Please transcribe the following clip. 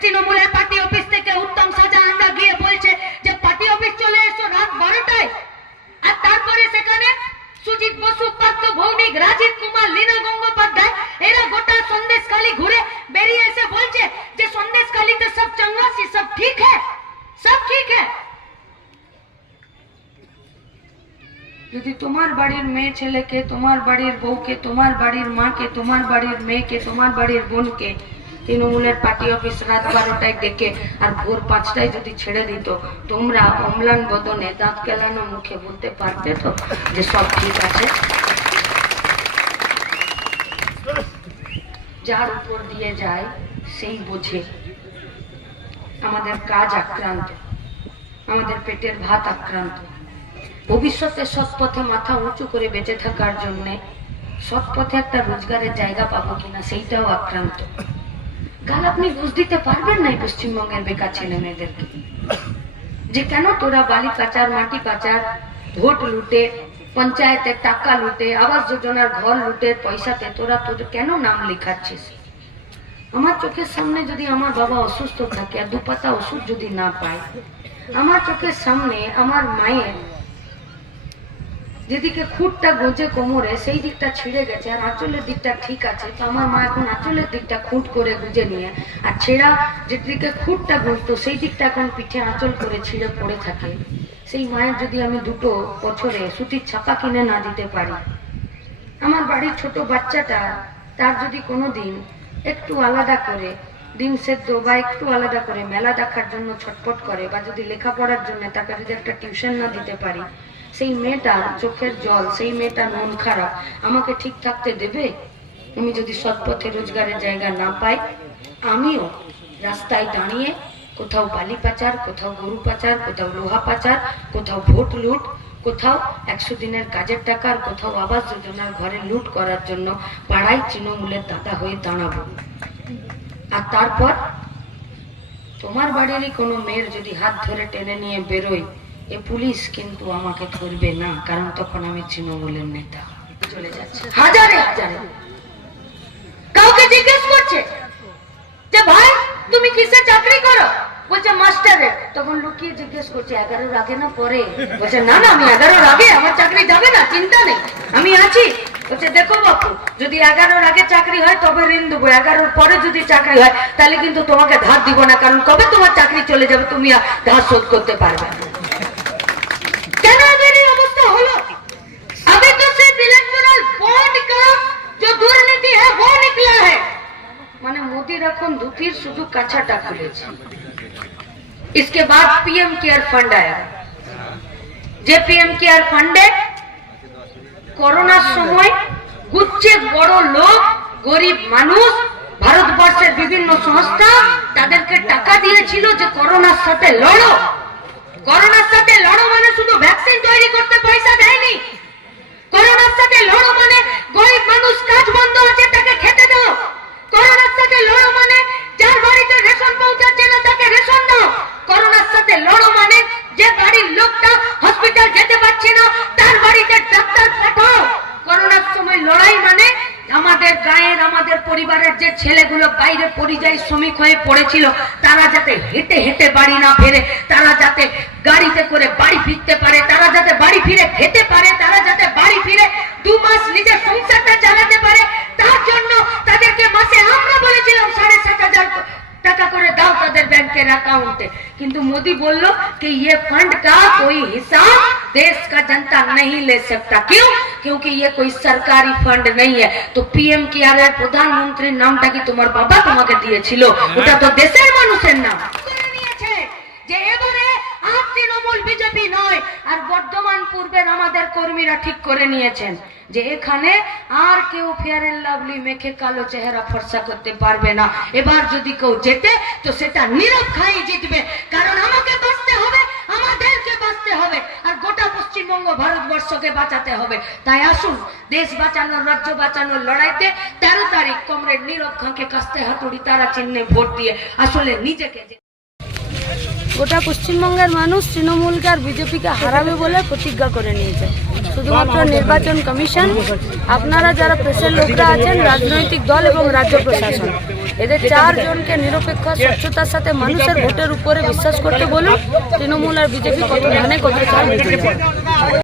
তৃণমূলের party office থেকে উত্তম শাহজাহানরা গিয়ে বলছে যে পার্টি অফিস চলে এসো রাত 12টায়। আর তারপরে সেখানে সুজিত বসু, পার্থ ভৌমিক, রাজীব কুমার, লীনা গঙ্গোপাধ্যায় এরা গোটা সন্দেশখালী ঘুরে বেরিয়ে এসে বলছে যে সন্দেশখালীতে সব চঙ্গাসি, সব ঠিক হ্যাঁ, সব ঠিক হ্যাঁ। যদি তোমার বাড়ির মেয়ে ছেলেকে, তোমার বাড়ির বউকে, তোমার বাড়ির মাকে, তোমার বাড়ির মেয়েকে, তোমার বাড়ির বোনকে তৃণমূলের পার্টি অফিস রাত 12টায় ডেকে আর ভোর 5টায় যদি ছেড়ে দিত, তোমরা অম্লান বদনে দাঁত কেলানো মুখে বলতে পারতে তো যে সব ঠিক আছে? যার উপর দিয়ে যায় সেই বোঝে। আমাদের কাজ আক্রান্ত, আমাদের পেটের ভাত আক্রান্ত। ভবিষ্যতে সৎ পথে মাথা উঁচু করে বেঁচে থাকার জন্য সৎ পথে একটা রোজগারের জায়গা পাবো কিনা সেইটাও আক্রান্ত। কাল আপনি বুঝ দিতে পারবেন না পশ্চিমবঙ্গের বেকার ছেলে মেয়েদেরকে যে কেন তোরা বালি পাচার, মাটি পাচার, ভোট লুটে, পঞ্চায়েতের টাকা লুটে, আবাস যোজনার ঘর লুটে পয়সাতে তোরা তোদের কেন নাম লেখাচ্ছিস। আমার চোখের সামনে যদি আমার বাবা অসুস্থ থাকে আর 2 পাতা ওষুধ যদি না পায়, আমার চোখের সামনে আমার মায়ের যেদিকে খুঁটটা গজে কোমরে সেই দিকটা ছিঁড়ে গেছে আর আঁচলের দিকটা ঠিক আছে, তো আমার মা এখন আঁচলের দিকটা খুঁট করে গুজে নিয়ে আর ছেঁড়া যেদিকে খুঁটটা গুজতো সেই দিকটা এখন পিঠে আঁচল করে ছিঁড়ে পড়ে থাকে। সেই মায়ের যদি আমি 2 বছরে সুতির ছাপা কিনে না দিতে পারি, আমার বাড়ির ছোট বাচ্চাটা তার যদি কোনোদিন একটু আলাদা করে ডিম সেদ্ধ বা একটু আলাদা করে মেলা দেখার জন্য ছটপট করে, বা যদি লেখাপড়ার জন্য তাকে যদি একটা টিউশন না দিতে পারি, সেই মেয়েটার চোখের জল, সেই মেয়েটার মন খারাপ আমাকে ঠিক থাকতে দেবে? আমি যদি সৎ পথে রোজগারের জায়গা না পাই, আমিও রাস্তায় দাঁড়িয়ে কোথাও বালি পাচার, কোথাও গরু পাচার, কোথাও লোহা পাচার, কোথাও ভোট লুট, কোথাও 100 দিনের কাজের টাকা, আর কোথাও আবাস যোজনার ঘরে লুট করার জন্য পাড়ায় তৃণমূলের দাদা হয়ে দাঁড়াবো। আর তারপর তোমার বাড়িরই কোনো মেয়ের যদি হাত ধরে টেনে নিয়ে বেরোই, এ পুলিশ কিন্তু আমাকে ধরবে না, কারণ তখন আমি তৃণমূলের নেতা। চলে যাচ্ছে হাজারে হাজারে। কাউকে জিজ্ঞেস করছে যে ভাই তুমি কিসে চাকরি করো, বলছে মাস্টারে। তখন লুকিয়ে জিজ্ঞেস করছে 11-র আগে না পরে? বলছে না না, আমি 11-র আগে, আমার চাকরি যাবে না, চিন্তা নেই, আমি আছি। বলছে দেখো বাপু, যদি 11-র আগে চাকরি হয় তবে ঋণ দেবো, 11-র পরে যদি চাকরি হয় তাহলে কিন্তু তোমাকে ধার দিব না, কারণ কবে তোমার চাকরি চলে যাবে তুমি আর ধার শোধ করতে পারবে না। কেন এদের এই অবস্থা হলো? अभी तो सिर्फ इलेक्टोरल बॉन्ड का जो दुर्नीति है वो निकला है। माने मोदी रखन धुतिर शुद्ध काछाटा खुलेছে। इसके बाद पीएम केयर फंड आया। जे पीएम केयर फंडे করোনার সময় গুচ্ছে বড় লোক, গরিব মানুষ, ভারতবর্ষের বিভিন্ন সংস্থা তাদেরকে টাকা দিয়েছিল যে করোনার সাথে লড়ো। করোনার সাথে লড়ো মানে শুধু ভ্যাকসিন তৈরি করতে পয়সা দেয়নি। করোনার সাথে লড়ো মানে গরিব মানুষ কাজ বন্ধ আছে তাকে খেতে দাও। করোনার সাথে লড়ো মানে যার বাড়িতে রেশন পৌঁছাচ্ছে না তাকে রেশন দাও। করোনার সাথে লড়ো মানে যে বাড়ির লোকটা হসপিটাল যেতে পারছে না তার বাড়িতে ডাক্তার পাঠাও। করোনার সময় লড়াই মানে আমাদের গায়ের, আমাদের পরিবারের যে ছেলেগুলো বাইরে পরিযায়ী শ্রমিক হয়ে পড়েছিল তারা যাতে হেঁটে হেঁটে বাড়ি না ফেরে, তারা যাতে গাড়িতে করে বাড়ি ফিরতে পারে, তারা যাতে বাড়ি ফিরে খেতে পারে, তারা যাতে বাড়ি ফিরে 2 মাস নিজের সংসারটা চালাতে পারে, তার জন্য তাদেরকে মাসে আমরা বলেছিলাম 7,500 টাকা করে দাও তাদের ব্যাংকের अकाउंटे। किंतु मोदी बोलो कि ये फंड का कोई हिसाब देश का जनता नहीं ले सकता। क्यों? क्योंकि ये कोई सरकारी फंड नहीं है। तो पीएम केयर এর প্রধানমন্ত্রীর নামটা কি তোমার বাবা তোমাকে দিয়েছিল? ওটা তো দেশের মানুষের নাম করে নিয়েছে। যে এবারে আর তৃণমূল বিজেপি নয়, আর বর্ধমান পূর্বের আমাদের কর্মীরা ঠিক করে নিয়েছেন যে এখানে আর কেউ ফেয়ার এন্ড লাভলি মেখে কালো চেহারা ফর্সা করতে পারবে না। এবার যদি কেউ জেতে তো সেটা নীরব খাই জিতবে, কারণ আমাকে বাঁচতে হবে, আমাদেরকে বাঁচতে হবে, আর গোটা পশ্চিমবঙ্গ ভারতবর্ষকে বাঁচাতে হবে। তাই আসুন দেশ বাঁচানোর, রাজ্য বাঁচানোর লড়াইতে 13 তারিখ কমরেড নীরব খাঁকে কাস্তে হাতুড়ি তারা চিহ্নে ভোট দিয়ে আসলে নিজেকে গোটা পশ্চিমবঙ্গের মানুষ তৃণমূলকে আর বিজেপিকে হারাবে বলে প্রতিজ্ঞা করে নিয়েছে। শুধুমাত্র নির্বাচন কমিশন, আপনারা যারা প্রেসের লোকরা আছেন, রাজনৈতিক দল এবং রাজ্য প্রশাসন, এদের 4 জনকে নিরপেক্ষ স্বচ্ছতার সাথে মানুষের ভোটের উপরে বিশ্বাস করতে বলুন। তৃণমূল আর বিজেপি কত ধানে কত চাল।